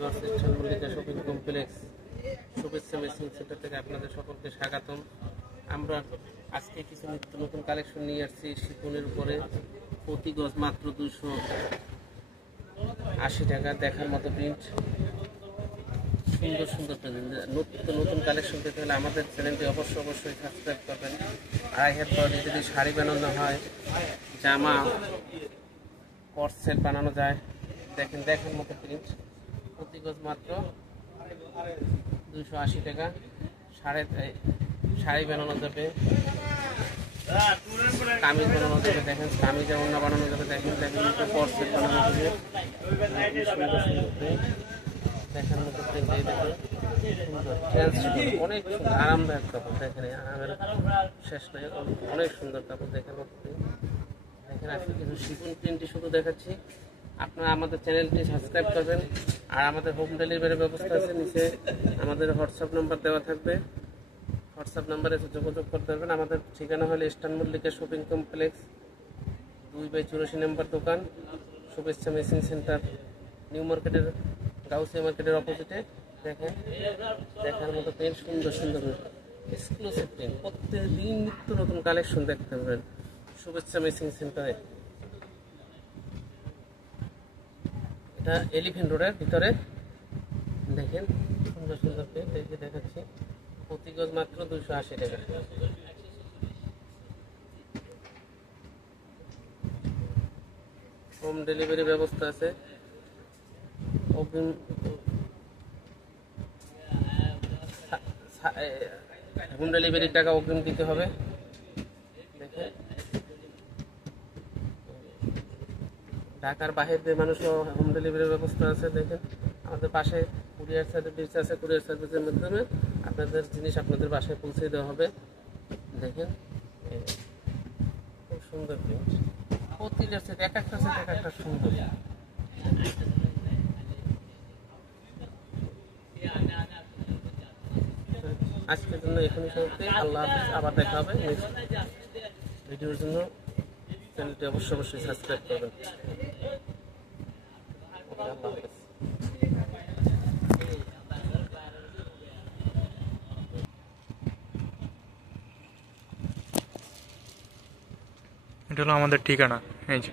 Mallika shopping complex শুভেচ্ছা machine centre থেকে আপনাদের সকলকে স্বাগতম। আমরা আজকে কিছু নিত্য নতুন কালেকশন নিয়ে আসছি শিফনের উপরে। প্রতি গজ মাত্র 280 টাকা। দেখার মতো প্রিন্ট, সুন্দর সুন্দর নিত্য নতুন কালেকশন পেতে হলে আমাদের চ্যানেলটি অবশ্যই সাবস্ক্রাইব করবেন। আড়াই হাত বডি যদি শাড়ি বানানো হয়, জামা কট সেট বানানো যায়। দেখার মতো প্রিন্ট, প্রতি গজ মাত্র 280 টাকা। শাড়ি বানানো যাবে, কামিজ বানানো যাবে। দেখেন কামিজে ওড়না বানানো যাবে। দেখেন কট সেট বানানো যাবে। দেখার মতো প্রিন্ট, এই দেখুন অনেক সুন্দর আরামদায়ক কাপড়। দেখেন আরামের শেষ নেই, অনেক সুন্দর কাপড়। দেখার মতো প্রিন্ট। দেখেন আজকে কিছু শিফন প্রিন্টই শুধু দেখাচ্ছি। আপনারা আমাদের চ্যানেলটি সাবস্ক্রাইব করবেন। আর আমাদের হোম ডেলিভারির ব্যবস্থা আছে। নিচে আমাদের হোয়াটসঅ্যাপ নাম্বার দেওয়া থাকবে, হোয়াটসঅ্যাপ নাম্বারে যোগাযোগ করতে পারবেন। আমাদের ঠিকানা হলো ইস্টার্ন মল্লিকা শপিং কমপ্লেক্স, 2/84 নম্বর দোকান, শুভেচ্ছা মেশিন সেন্টার, নিউ মার্কেটের গাউসিয়া মার্কেটের অপোজিটে। দেখেন দেখার মতো প্রিন্ট, সুন্দর সুন্দর এক্সক্লুসিভ প্রিন্ট। প্রত্যেকদিন নিত্য নতুন কালেকশন দেখতে পাবেন শুভেচ্ছা মেশিন সেন্টারে। এটা এলিফ্যান্ট রোডের ভিতরে। দেখেন সুন্দর সুন্দর প্রিন্ট দেখাচ্ছি। প্রতি গজ মাত্র 280 টাকা। হোম ডেলিভারি ব্যবস্থা আছে। হোম ডেলিভারির টাকা অগ্রিম দিতে হবে। দেখেন ঢাকার বাহিরের মানুষও হোম ডেলিভারির ব্যবস্থা আছে। দেখেন আমাদের পাশে কুরিয়ার সার্ভিস আছে। কুরিয়ার সার্ভিসের মাধ্যমে আপনাদের জিনিস আপনাদের বাসায় পৌঁছে দেওয়া হবে। দেখেন খুব সুন্দর প্রিন্ট, প্রতিটা সেট এক একটা সেট এক একটা সুন্দর। আজকের জন্য এখানে সমাপ্তি। আল্লাহ হাফেজ। আবার দেখা হবে নেক্সট ভিডিওর জন্য। চ্যানেলটি অবশ্যই সাবস্ক্রাইব করবেন। আল্লাহ হাফেজ। এটা হলো আমাদের ঠিকানা, এই যে।